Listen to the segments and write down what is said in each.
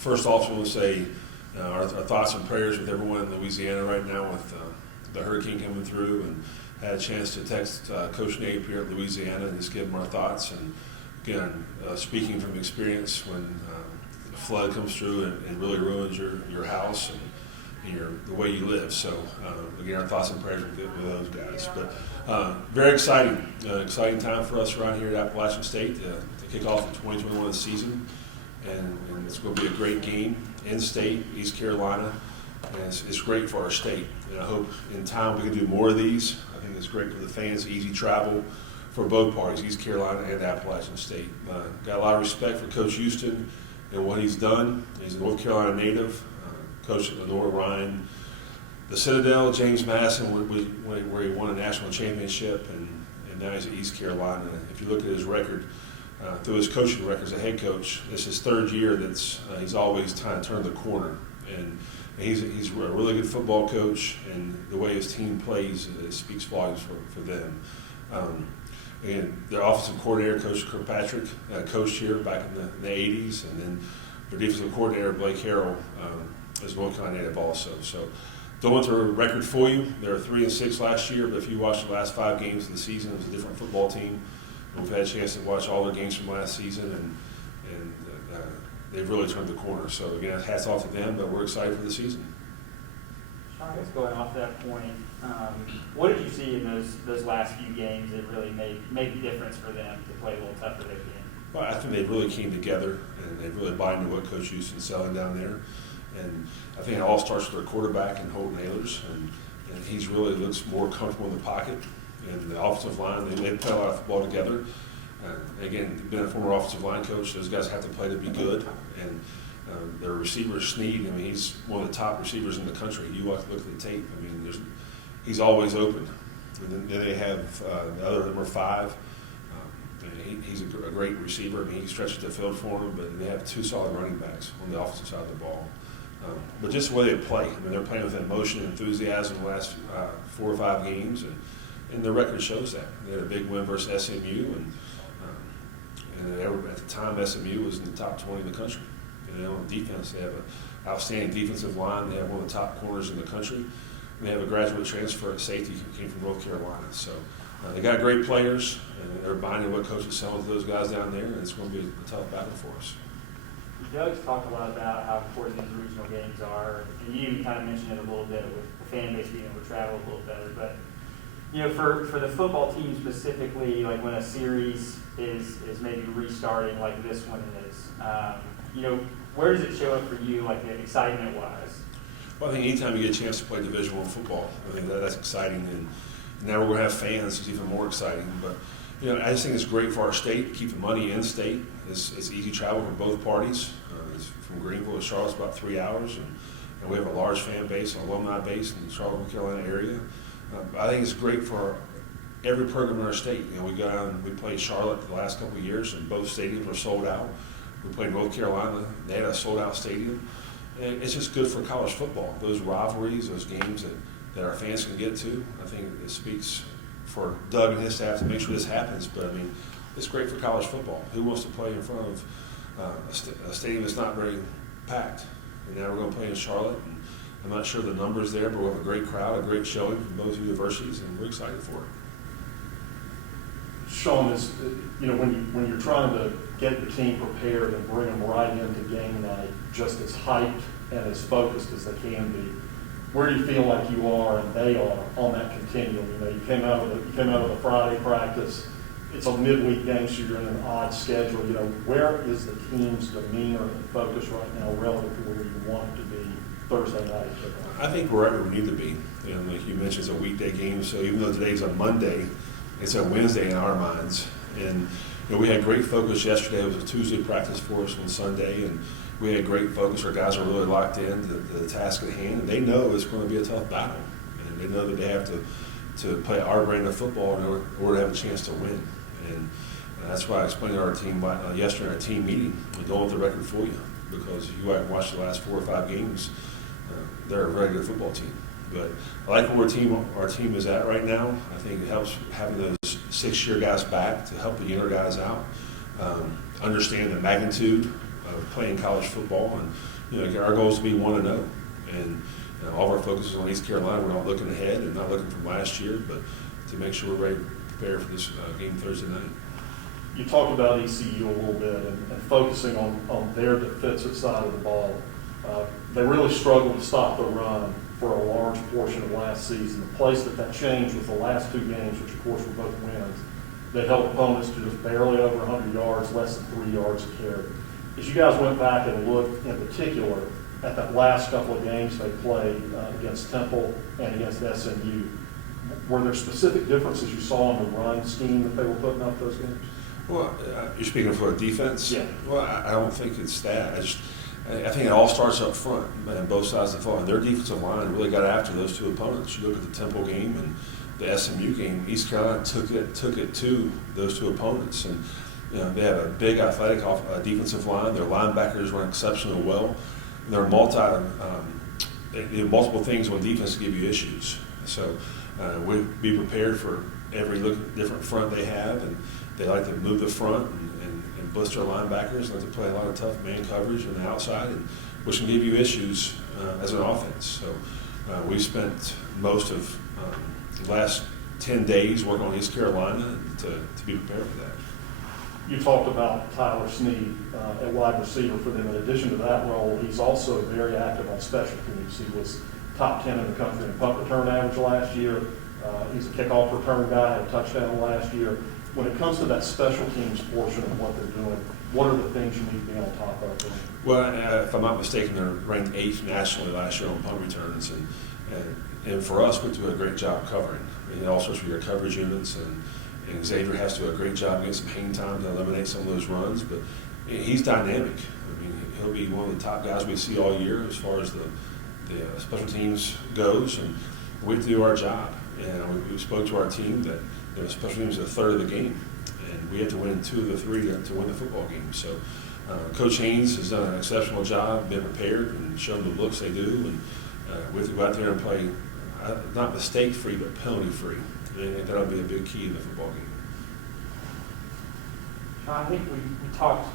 First off, I want to say our thoughts and prayers with everyone in Louisiana right now with the hurricane coming through, and had a chance to text Coach Nate here at Louisiana and just give him our thoughts. And again, speaking from experience, when the flood comes through and really ruins your house and the way you live. So again, our thoughts and prayers with those guys. But very exciting time for us around here at Appalachian State to kick off the 2021 season. And it's going to be a great game in state, East Carolina, and it's great for our state. And I hope in time we can do more of these. I think it's great for the fans, easy travel for both parties, East Carolina and Appalachian State. Got a lot of respect for Coach Houston and what he's done. He's a North Carolina native, coach at Lenore Ryan, the Citadel, James Madison, where he won a national championship, and now he's at East Carolina. If you look at his record, through his coaching record as a head coach, it's his third year that's he's always trying to turn the corner, and he's a really good football coach, and the way his team plays speaks volumes for them. And their offensive coordinator, Coach Kirkpatrick, coached here back in the 80s, and then their defensive coordinator, Blake Harrell, is North Carolina native also. So don't want their record for you. They were 3-6 last year, but if you watch the last 5 games of the season, it was a different football team. We've had a chance to watch all their games from last season, and they've really turned the corner. So again, hats off to them, but we're excited for the season. Sean, I guess going off that point, what did you see in those last few games that really made the difference for them to play a little tougher this game? Well, I think they really came together, and they really bought into what Coach Houston's selling down there. And I think it all starts with their quarterback and Holton Ahlers, and he's really looks more comfortable in the pocket. And the offensive line, they play a lot of football together. Again, being a former offensive line coach, those guys have to play to be good. And their receiver, Sneed, I mean, he's one of the top receivers in the country. You look at the tape, I mean, he's always open. And then they have the other number 5. He's a great receiver. I mean, he stretches the field for them, but they have 2 solid running backs on the offensive side of the ball. But just the way they play, I mean, they're playing with emotion and enthusiasm the last 4 or 5 games, and the record shows that. They had a big win versus SMU, and at the time SMU was in the top 20 in the country. And on defense, they have an outstanding defensive line. They have one of the top corners in the country. And they have a graduate transfer at safety who came from North Carolina. So they got great players, and they're buying what Coach is selling to those guys down there, and it's going to be a tough battle for us. Doug's talked a lot about how important these regional games are, and you even kind of mentioned it a little bit with the fan base being able to travel a little better. But you know, for the football team specifically, like when a series is maybe restarting like this one is, you know, where does it show up for you, like excitement-wise? Well, I think anytime you get a chance to play Division I football, I think that's exciting, and now we're going to have fans. It's even more exciting. But you know, I just think it's great for our state. Keep the money in state. It's easy travel for both parties. It's from Greenville to Charlotte's about 3 hours, and we have a large fan base, an alumni base in the Charlotte, North Carolina area. I think it's great for every program in our state. You know, we go down, we played Charlotte the last couple of years, and both stadiums were sold out. We played North Carolina; they had a sold-out stadium. And it's just good for college football. Those rivalries, those games that our fans can get to. I think it speaks for Doug and his staff to make sure this happens. But I mean, it's great for college football. Who wants to play in front of a stadium that's not very packed? And now we're going to play in Charlotte. And I'm not sure the numbers there, but we'll have a great crowd, a great showing from both universities, and we're excited for it. Sean, you know, when you're trying to get the team prepared and bring them right into game night, just as hyped and as focused as they can be, where do you feel like you are and they are on that continuum? You know, you came out of the Friday practice. It's a midweek game, so you're in an odd schedule. You know, where is the team's demeanor and focus right now relative to where you want it to be Thursday night? I think we're right where we need to be. You know, like you mentioned, it's a weekday game, so even though today's a Monday, it's a Wednesday in our minds. And you know, we had great focus yesterday. It was a Tuesday practice for us on Sunday, and we had great focus. Our guys are really locked in to the task at hand, and they know it's going to be a tough battle. And they know that they have to play our brand of football in order to have a chance to win. And that's why I explained to our team yesterday in our team meeting, we don't want the record for you, because if you watch the last 4 or 5 games, they're a very good football team. But I like where our team is at right now. I think it helps having those 6-year guys back to help the younger guys out, understand the magnitude of playing college football, and our goal is to be 1-0, and all of our focus is on East Carolina. We're not looking ahead and not looking from last year, but to make sure we're ready to prepare for this game Thursday night. You talked about ECU a little bit and focusing on their defensive side of the ball. They really struggled to stop the run for a large portion of last season. The place that changed was the last 2 games, which of course were both wins. They held opponents to just barely over 100 yards, less than 3 yards a carry. As you guys went back and looked in particular at that last couple of games they played against Temple and against SMU, were there specific differences you saw in the run scheme that they were putting up those games? Well, you're speaking for a defense? Yeah. Well, I don't think it's that. I think it all starts up front on both sides of the ball. And their defensive line really got after those 2 opponents. You look at the Temple game and the SMU game. East Carolina took it to those 2 opponents, and they have a big athletic defensive line. Their linebackers run exceptionally well. And they're they do multiple things on defense to give you issues. So we be prepared for every different front they have, and they like to move the front and blitz their linebackers, like to play a lot of tough man coverage on the outside, which can give you issues as an offense. So we spent most of the last 10 days working on East Carolina to be prepared for that. You talked about Tyler Snead at wide receiver for them. In addition to that role, he's also very active on special teams. He was top 10 in the country in punt return average last year. He's a kickoff return guy, had a touchdown last year. When it comes to that special teams portion of what they're doing, what are the things you need to be on top of? Well, if I'm not mistaken, they're ranked 8th nationally last year on punt returns, and for us, we do a great job covering. All sorts of your coverage units, and Xavier has to do a great job getting some hang time to eliminate some of those runs. But he's dynamic. I mean, he'll be one of the top guys we see all year as far as the special teams goes, and we have to do our job. And we spoke to our team that special teams is a third of the game, and we have to win 2 of the 3 to win the football game. So Coach Haynes has done an exceptional job, been prepared, and shown the looks they do, and we have to go out there and play not mistake-free, but penalty-free. And I think that'll be a big key in the football game. Sean, I think we talked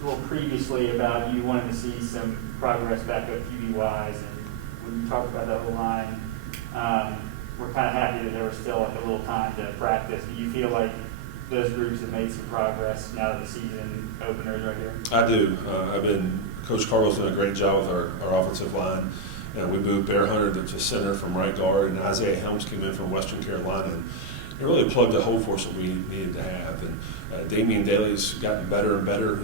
a little previously about you wanting to see some progress back up QB-wise, and when you talked about the O-line, we're kind of happy that there was still like a little time to practice. Do you feel like those groups have made some progress now that the season opener is right here? I do. Coach Carl's done a great job with our offensive line. We moved Bear Hunter to center from right guard, and Isaiah Helms came in from Western Carolina, and it really plugged the hole for us that we needed to have. And Damian Daly's gotten better and better.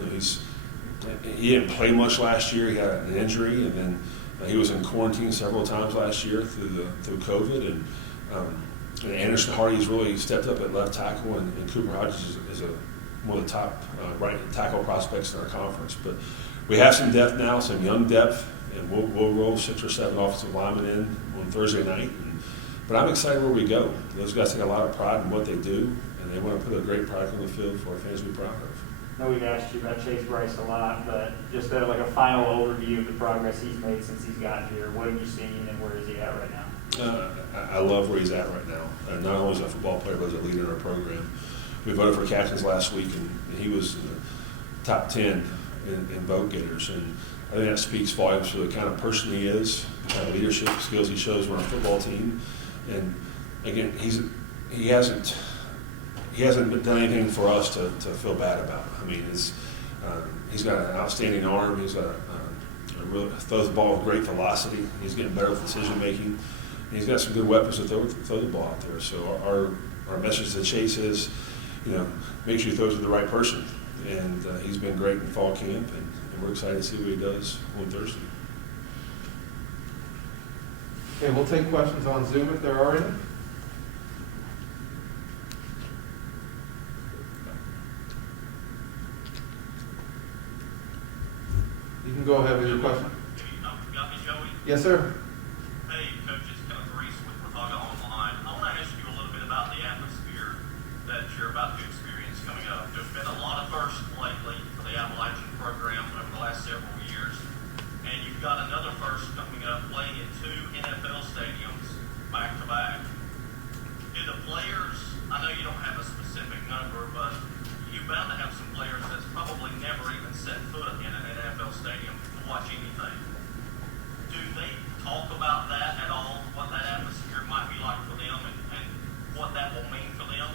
He didn't play much last year. He had an injury, and then he was in quarantine several times last year through COVID. And Anderson Hardy's really stepped up at left tackle, and Cooper Hodges is one of the top right tackle prospects in our conference. But we have some depth now, some young depth, and we'll roll 6 or 7 offensive linemen in on Thursday night. But I'm excited where we go. Those guys take a lot of pride in what they do, and they want to put a great product on the field for our fans to be proud of. I know we've asked you about Chase Bryce a lot, but just like a final overview of the progress he's made since he's gotten here. What have you seen, and where is he at right now? I love where he's at right now. Not only as a football player, but as a leader in our program. We voted for captains last week, and he was in the top 10 in vote getters. And I think that speaks volumes for the kind of person he is, the kind of leadership skills he shows on our football team. And again, he hasn't done anything for us to feel bad about. I mean, he's got an outstanding arm. He's got really throws the ball with great velocity. He's getting better with decision making. And he's got some good weapons to throw the ball out there. So our message to Chase is, make sure you throw it to the right person. And he's been great in fall camp, and we're excited to see what he does on Thursday. Okay, we'll take questions on Zoom if there are any. You can go ahead with your question. Got me, Joey? Yes, sir. Hey, Coach, it's kind of Reese with Watauga Online. I want to ask you a little bit about the atmosphere that you're about to experience coming up. There's been a lot of firsts lately for the Appalachian program over the last several years, and you've got another first coming up, playing in 2 NFL stadiums back to back. Do the players, I know you don't have a specific number, but you're bound to have some players that's probably never even set foot in an NFL stadium to watch anything. about that at all? What that atmosphere might be like for them and what that will mean for them?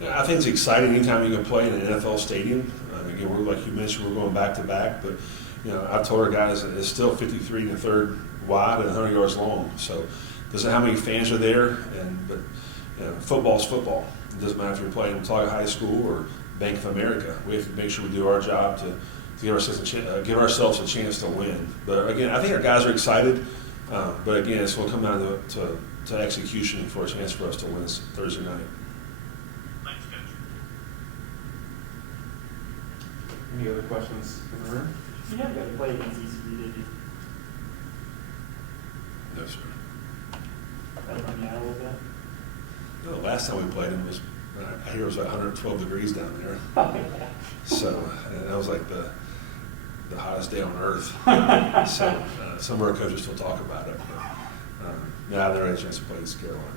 Yeah, I think it's exciting anytime you can play in an NFL stadium. Again, we're like you mentioned, we're going back to back, but I've told our guys that it's still 53 and a third wide and 100 yards long. So, doesn't matter how many fans are there, but football's football. It doesn't matter if you're playing Talladega High School or Bank of America. We have to make sure we do our job to give ourselves a chance to win. But again, I think our guys are excited. But again, it's going to come down to execution for a chance for us to win this Thursday night. Thanks, Coach. Any other questions in the room? You never got to play against ECU, did you? No, sir. That bummed you out a little bit? No, the last time we played them was, I hear it was like 112 degrees down there. So that was like the hottest day on earth. So some of our coaches still talk about it. But now they're at a chance to play this Carolina.